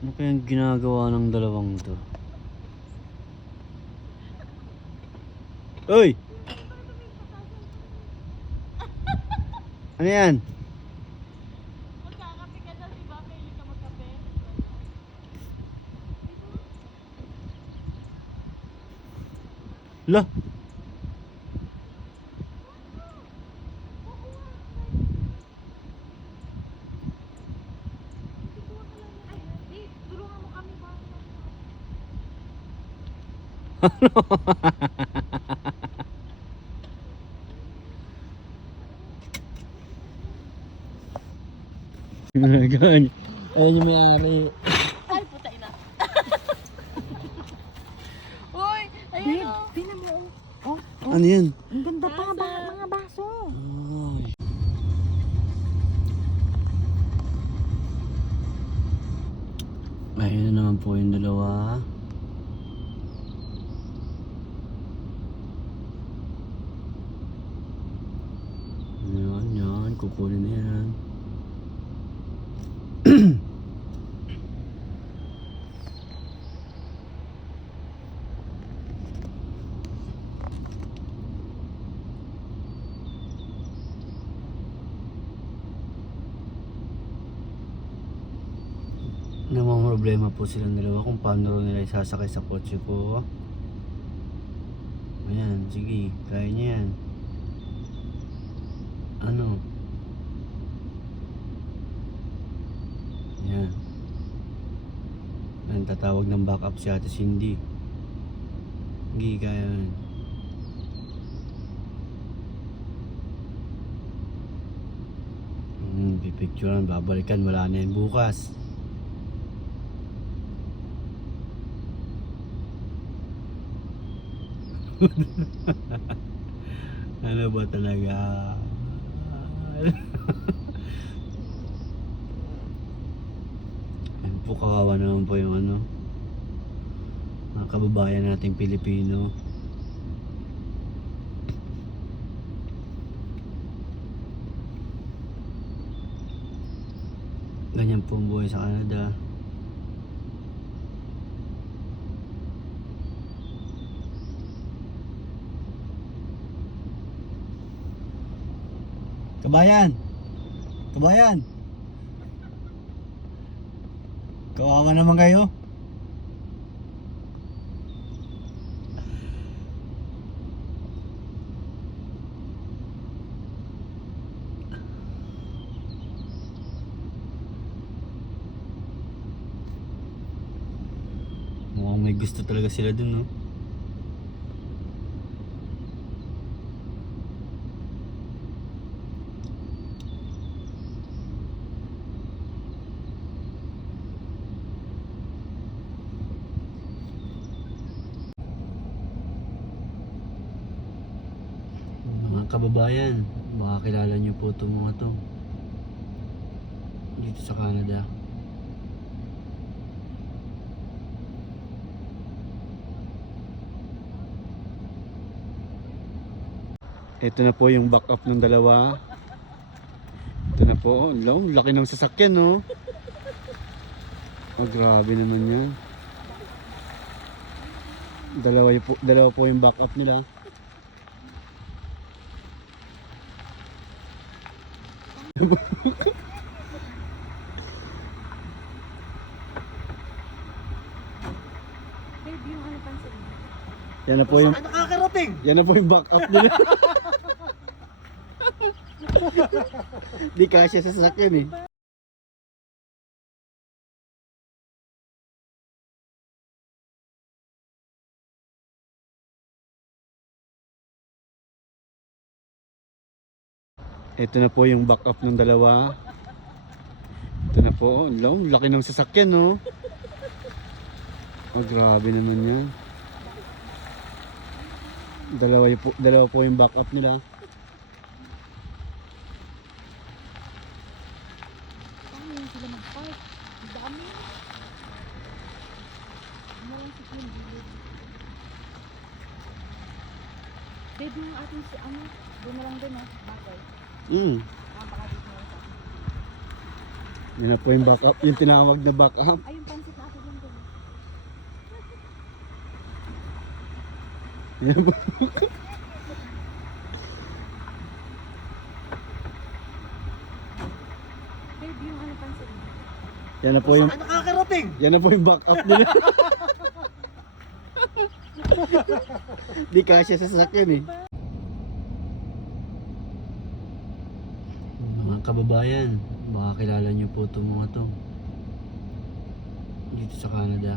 Ano kayang ginagawa ng dalawang to? Uy! Ano yan? Magkakape ka na, di ba? Mahilig ka magkape. Lah! Ay, di, tulungan mo kami ba? Ganyan. Ayun yung may-ari. Ay, putay na. Uy, ayun o. Tingnan mo. Oh, Ano yan? ang ganda pa Baso. mga baso. Ay. Ayun na naman po yung dalawa. Yan. Kukunin na yan. Namang problema po silang dalawa kung paano rin nila isasakay sa kotse ko. Ayan, sige, kaya niya yan. Ano? Ayan. Ayan, tatawag ng backup si Ate Cindy. Hindi, kaya yan. Pipicturean, babalikan, wala na yan bukas. Ano ba talaga? Ayun po, kawawa naman po yung ano, mga kababayan nating Pilipino. Ganyan po ang buhay sa Canada. Kabayan! Kabayan! Kawawa naman kayo. Mukhang may gusto talaga sila dun, no? Mga kababayan, baka kilala niyo po itong mga to dito sa Canada. Ito na po yung backup ng dalawa. Ito na po. Ang laki ng sasakyan, no? Oh, grabe naman yan. Dalawa po yung backup nila. Babe, yung ano pansin mo? Yan na po yung Nakakarating. Yan na po yung backup nila. Di kasya sa sasakyan eh. Ito na po yung backup ng dalawa. Ito na po. Ang laki ng sasakyan, no? Oh, grabe naman yan. Dalawa po yung backup nila. Paano yun sila mag-park? Ang dami. Ano lang si Queen Billy? Babe, yung ating si ano? Doon na lang din, oh. Bagay. Baka dito na isa. Yan na po yung backup. Yung tinawag na backup. Ay, yung pansit Yan po. Babe, yung ano pansin mo? Yan na po yung Saan nakakarating? yan na po yung back up nila. Di kasya sa sasakyan eh. Mga kababayan, baka kilala niyo po itong mga to. Dito sa Canada.